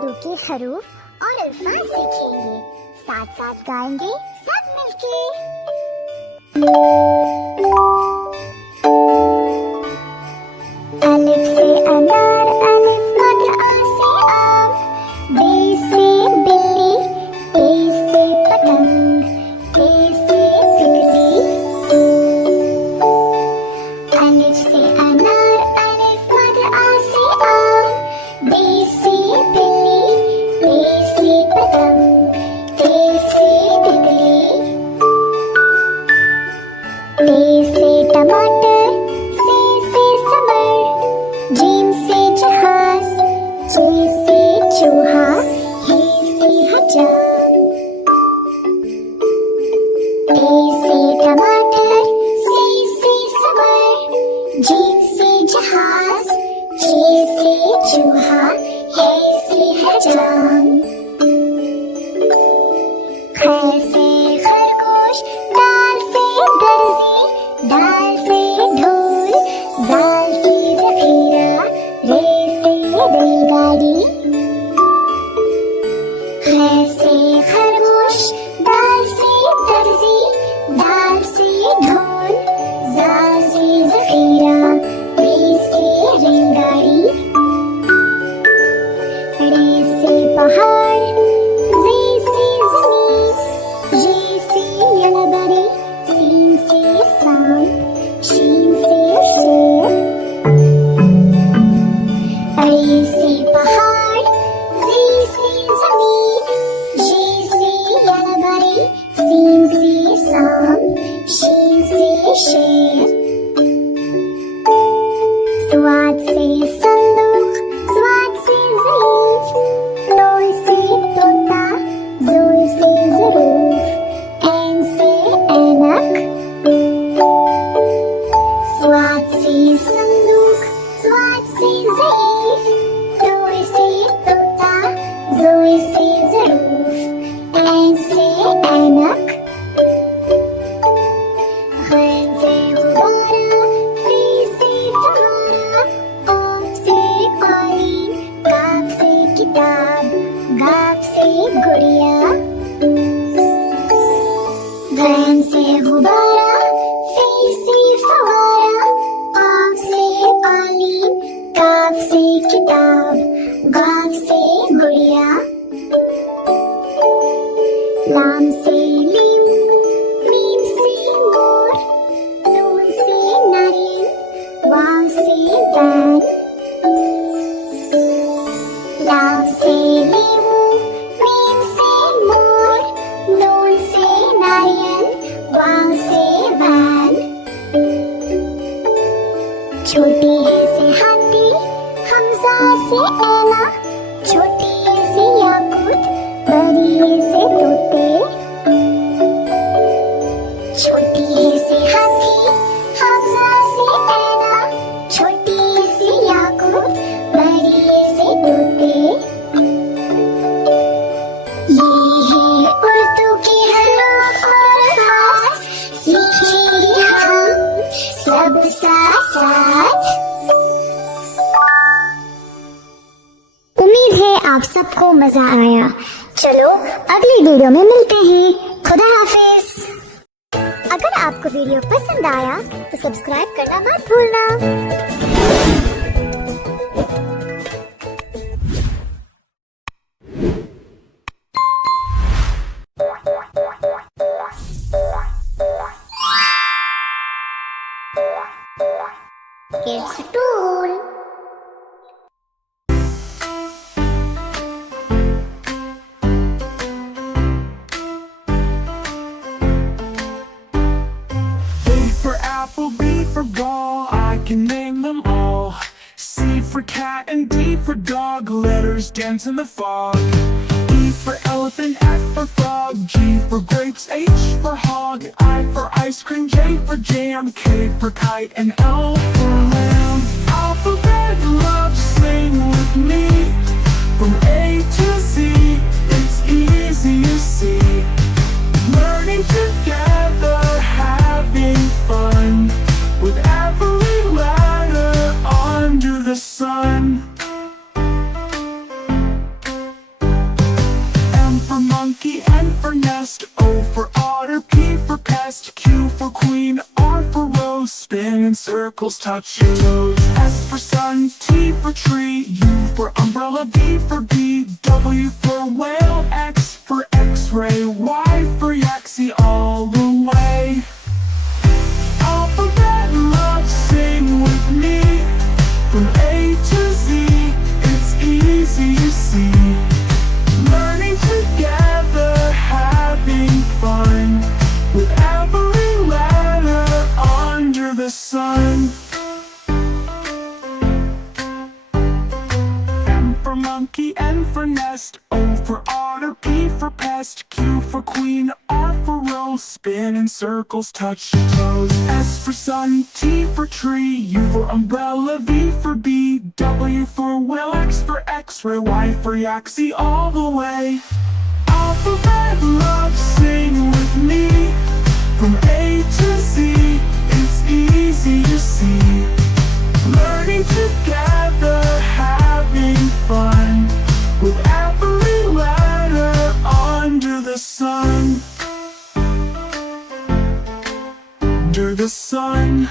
उर्दू के हरूफ और अल्फाज सीखेंगे, साथ साथ गाएंगे सब मिलके। अलिफ से अनार, अलिफ मद आ से आम, बे से बिल्ली, ए से पतंग, ए से तितली। अलिफ से अनार, अलिफ मद आ से आम, बे से बिल्ली, ए से पतंग, ए से तितली। टे से टमाटर, से समर, जीम से जहाज, जे से चूहा, हे से हजाम। टे से टमाटर, से समर, जीम से जहाज, जे से चूहा, हे से हजाम। ख से खरगोश, दाल से दर्जी, दाल से ढोल, जाल से ज़ख़ीरा, रे से रेलगाड़ी। ख से खरगोश, दाल से दर्जी, दाल से ढोल, जाल से ज़ख़ीरा, रे से रेलगाड़ी। रे से पहाड़, जे से ज़मीन, ये से यलबरी, सीन से सांप, शीन से शेर। रे से पहाड़, जे से ज़मीन, ये से यलबरी, सीन से सांप, शीन से शेर। स्वाद से संदूक, स्वाद से ज़ईफ़, नून से तोता, ज़ूल से ज़रूफ, ऐन से ऐनक। स्वाद से संदूक, स्वाद से ज़ईफ़, नून से तोता, ज़ूल से ज़रूफ, ऐन से ऐनक। गैन से गुब्बारा, फे से फव्वारा, क़ाफ़ से क़ालीन, काफ़ से किताब, गाफ़ से गुड़िया। गैन से गुब्बारा, फे से फव्वारा, क़ाफ़ से क़ालीन, काफ़ से किताब, गाफ़ से गुड़िया। लाम से लीमू, मीम से मोर, नून से नारियल, वाव से वैन। लाम से लीमू, मीम से मोर, नून से नारियल, वाव से वैन। छोटी है से हाथी, हमजा से ऐना, छोटी है से याकूत, बड़ी है से तोते। छोटी है से हाथी, हमजा से ऐना, छोटी है से याकूत, बड़ी है से तोते। ये है उर्दू के हरूफ और अल्फाज, सीखेंगे हम सब साथ साथ। उम्मीद है आप सबको मजा आया। चलो अगली वीडियो में मिलते हैं। खुदा हाफिज। अगर आपको वीडियो पसंद आया तो सब्सक्राइब करना मत भूलना। It's Toon. Apple, B for ball, I can name them all. C for cat and D for dog, letters dance in the fog. E for elephant, F for frog, G for grapes, H for hog, I for ice cream, J for jam, K for kite, and L for lamb. Alphabet, love, sing with me. From A to Z, it's easy you see. Learning together, having fun, with every letter under the sun. for monkey, N for nest, O for otter, P for pest, Q for queen, R for rose. Spin in circles, touch your toes. S for sun, T for tree, U for umbrella, V for bee, W for whale, X for x-ray, Y for yaxi all the way. Alphabet love, sing with me. From A to Z, it's easy to see. Learning together, having fun, with every letter under the sun. M for monkey, N for nest, O for otter, P for pest, Q for queen, R for rose. Spin in circles, touch your toes. S for sun, T for tree, U for umbrella, V for bee, W for whale, X for x-ray, Y for yaxi all the way. Alphabet love, sing with me. From A to Z, it's easy to see. Learning together, having fun, with every letter under the sun. Under the sun.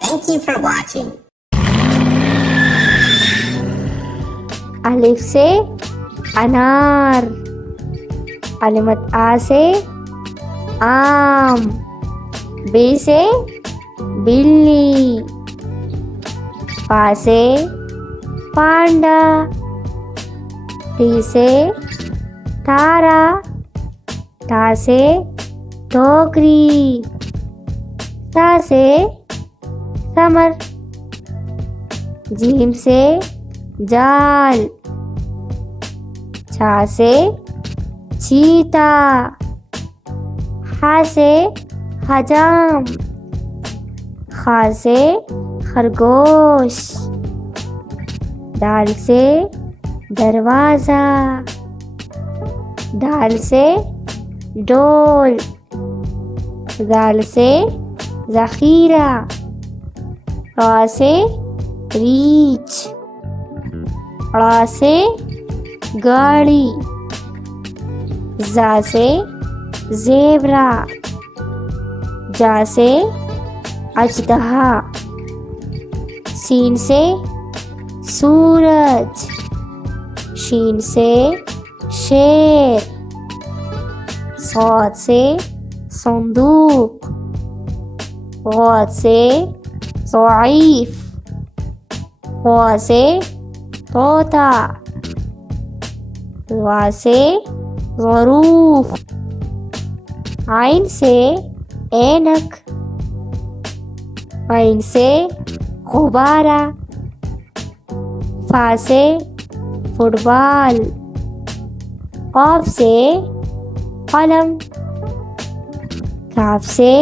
Thank you for watching. अलिफ से अनार, अलिमत आ से आम, बे से बिल्ली, पा से पांडा, ती से तारा, ता से टोकरी, ता से समर, जीम से जाल, छा से चीता, हा से हजाम, खा से खरगोश, दाल से दरवाज़ा, दाल से डोल, दाल से ज़ख़ीरा, रा से रीछ, ड़ा से गाड़ी, जा से ज़ेबरा, जा से अजदहा, सीन से सूरज, शीन से शेर, सौद से संदूक, गौद से ज़ईफ़, ग़ौ से तोता, ज़ा से ज़रूफ, आइन से ऐनक, आइन से गुब्बारा, फा से फुटबॉल, क़ाफ से कलम, काफ से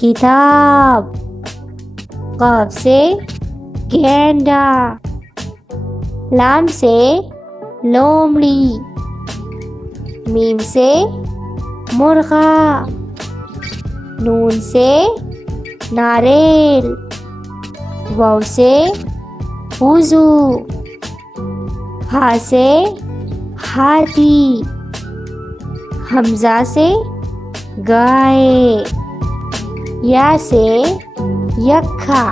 किताब, क़ाफ से गेंडा, लाम से लोमड़ी, मीम से मुर्गा, नून से नारियल, वाव से वुज़ू, हा से हाथी, हमज़ा से गाय, या से यक्खा।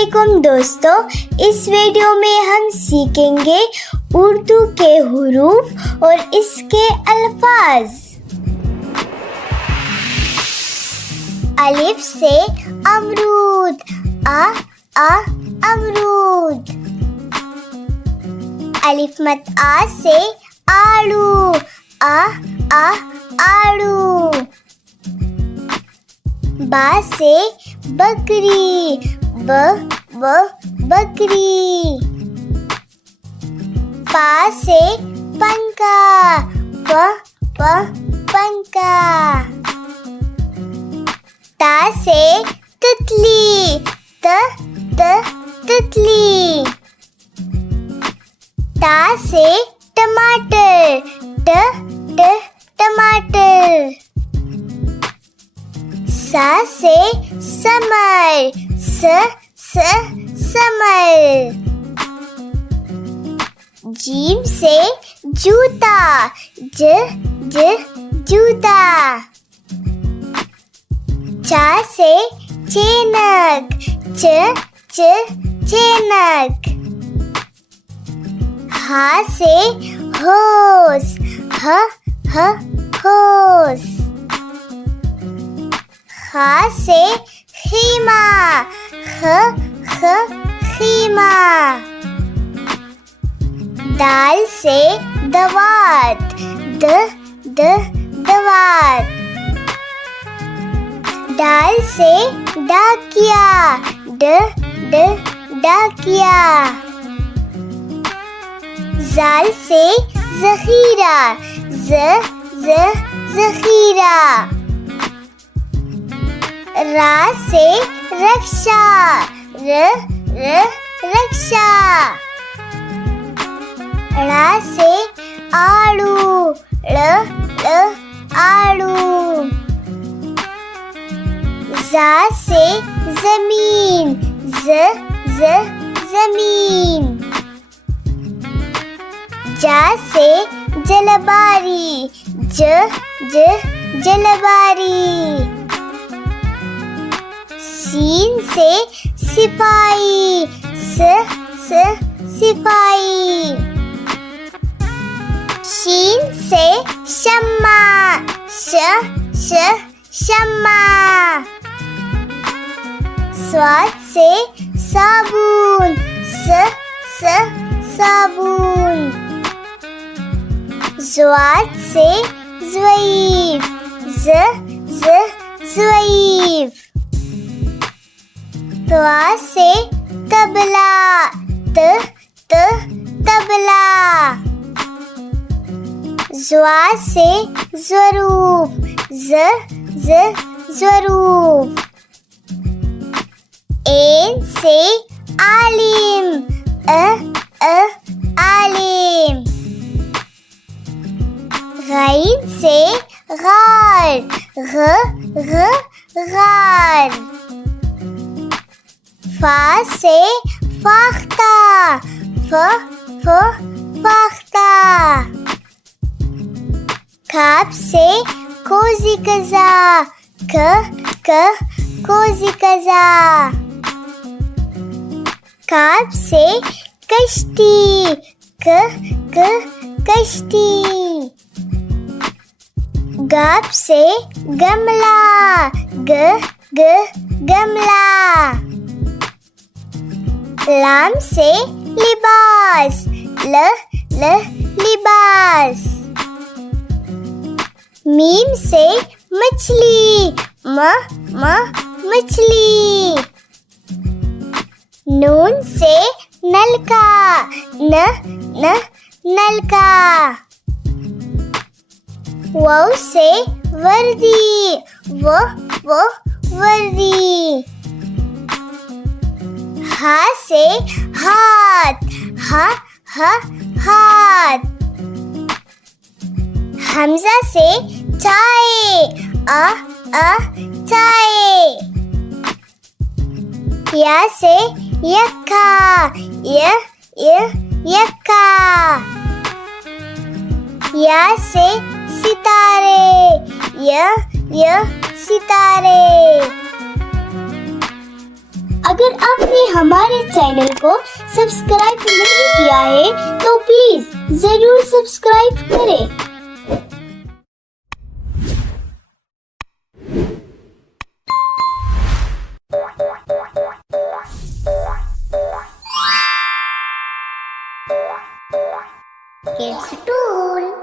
अस्सलामुअलैकुम दोस्तों, इस वीडियो में हम सीखेंगे उर्दू के हुरूफ और इसके अल्फाज। अलिफ से अमरूद, आ अमरूद। अलिफ मत आ से आड़ू, आ आड़ू। बा से बकरी, ब बकरी। पा से पंखा, प पंखा। ता से तितली, त तितली। ता से टमाटर, ट टमाटर। सा से समर, स समर। जीम से जूता, ज जूता। चा से चेनक, च चेनक। हा से होस, ह होस। खा से खीमा, ख खीमा। दाल से दवात, द दवात। दाल से डाकिया, ड डाकिया। जाल से ज़ख़ीरा, ज ज़ख़ीरा। रा से रक्षा, र रक्षा। ड़ा से आड़ू, ड़ आड़ू। जा से जमीन, ज जमीन। जा से जलबारी, ज जलबारी। सीन से सिपाही, स सिपाही। शीन से शम्मा, श शम्मा। स्वाद से साबुन, स साबुन। ज़्वाद से ज़्वईफ, ज ज़्वईफ। त्वा से तबला, त तबला। ज़्वा से ज़रूफ, ज ज़रूफ। ऐन से आलिम, आलिम। गैन से गार, गार। फा से फाख्ता, फाख्ता। खाप से कोज़ी कज़ा, कोज़ी कज़ा। काप से कश्ती, कश्ती। गाप से गमला, गमला। लाम से लिबास, लिबास। मीम से मछली, मछली। नून से नलका, नलका। वाव से वर्दी, वर्दी। हा से हाथ, हाथ। हमजा से चाय, चाय। या से यक्का, यक्का। या से सितारे, सितारे। अगर आपने हमारे चैनल को सब्सक्राइब नहीं किया है तो प्लीज जरूर सब्सक्राइब करें। It's Toon.